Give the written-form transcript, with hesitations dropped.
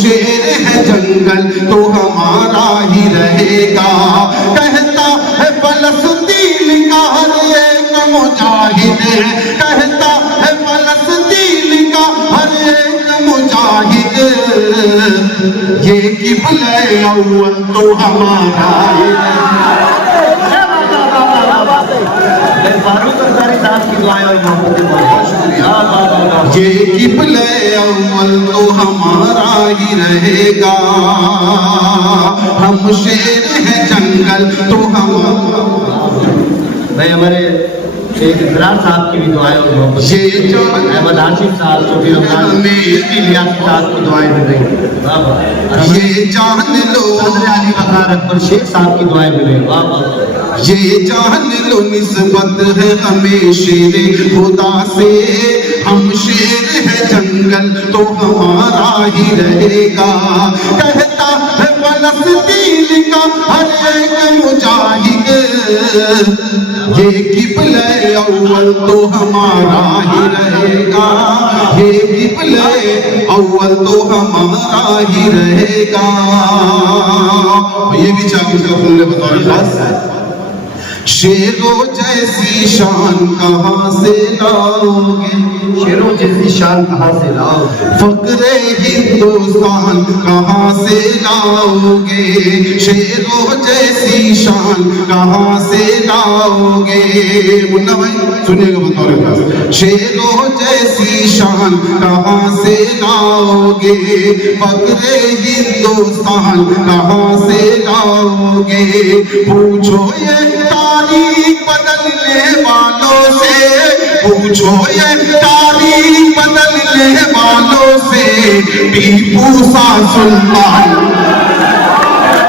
شیر ہیں جنگل تو ہمارا ہی رہے گا، کہتا ہے فلسطین کا ہر ایک مجاہد، کہتا ہے فلسطین کا ہر ایک مجاہد، یہ قبلہ اول تو ہمارا ہی رہے گا۔ فاروق انصاری صاحب کی دعائیں اور محبت بہت شکریہ۔ یہ قبلہ اول تو ہمارا ہی رہے گا، ہم شیر ہیں جنگل تو ہمارا۔ میں ہمارے ایک اقرار صاحب کی بھی دعائیں اور محبت، یہ جو احمد ہاشم صاحب صوفی رمضان میں اس کی لیاسی صاحب کی دعائیں مل رہی ہیں، واہ واہ۔ یہ جان لو صدر علی وقار اکبر شیخ صاحب کی دعائیں مل رہی ہیں، واہ واہ۔ یہ جان لو نسبت ہے ہمیں شیر خدا سے، ہم شیر ہے جنگل تو ہمارا ہی رہے گا، کہتا ہے فلسطین کا ہر ایک مجاہد، یہ قبلہ اول تو ہمارا ہی رہے گا، یہ قبلہ اول تو ہمارا ہی رہے گا۔ یہ بھی چاہوں گا بولنے بطور خاص، شیروں جیسی شان کہاں سے لاؤ گے، شیروں جیسی شان کہاں سے لاؤ گے، فقر ہندوستان کہاں سے لاؤ گے، شیروں جیسی شان کہاں سے لاؤ گے۔ منا بھائی سنیے گا بطور خاص، شیروں جیسی شان کہاں سے لاؤ گے، فقر ہندوستان کہاں سے لاؤ گے، پوچھو یہ تاریخ بدلنے والوں سے، پوچھو یہ تاریخ بدلنے والوں سے، ٹیپو سا سلطان